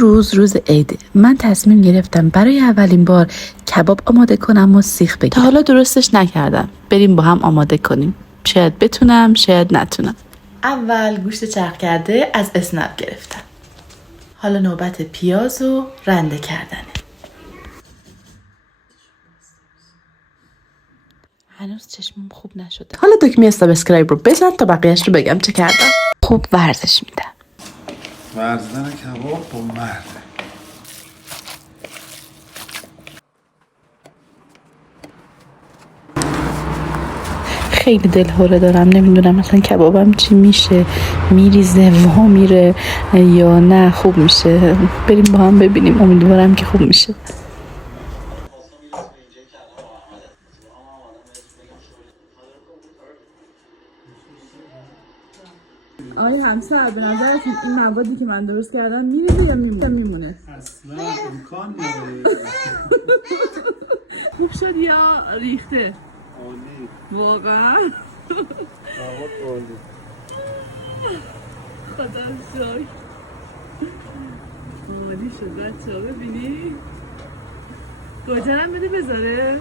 امروز روز عیده. من تصمیم گرفتم برای اولین بار کباب آماده کنم و سیخ بگیرم. تا حالا درستش نکردم. بریم با هم آماده کنیم. شاید بتونم، شاید نتونم. اول گوشت چرخ کرده از اسنپ گرفتم. حالا نوبت پیاز و رنده کردنه. هنوز چشمم خوب نشده. حالا دکمه سابسکرایب رو بزن تا بقیه‌اش رو بگم چه کردم. خوب ورزش میدم. ورزیدن کباب با مرد. خیلی دلهوره دارم، نمیدونم مثلا کبابم چی میشه، میریزه و میره یا نه خوب میشه. بریم با هم ببینیم، امیدوارم که خوب میشه. آقای همسر به نظرتون این موادی که من درست کردم میریزه یا میمونه؟ اصلا امکان نداره. خوب شد یا ریخته؟ عالی. واقعا کباب عالی. خدا شکر عالی شد. بچه ها ببینی گوجرم بده بذاره.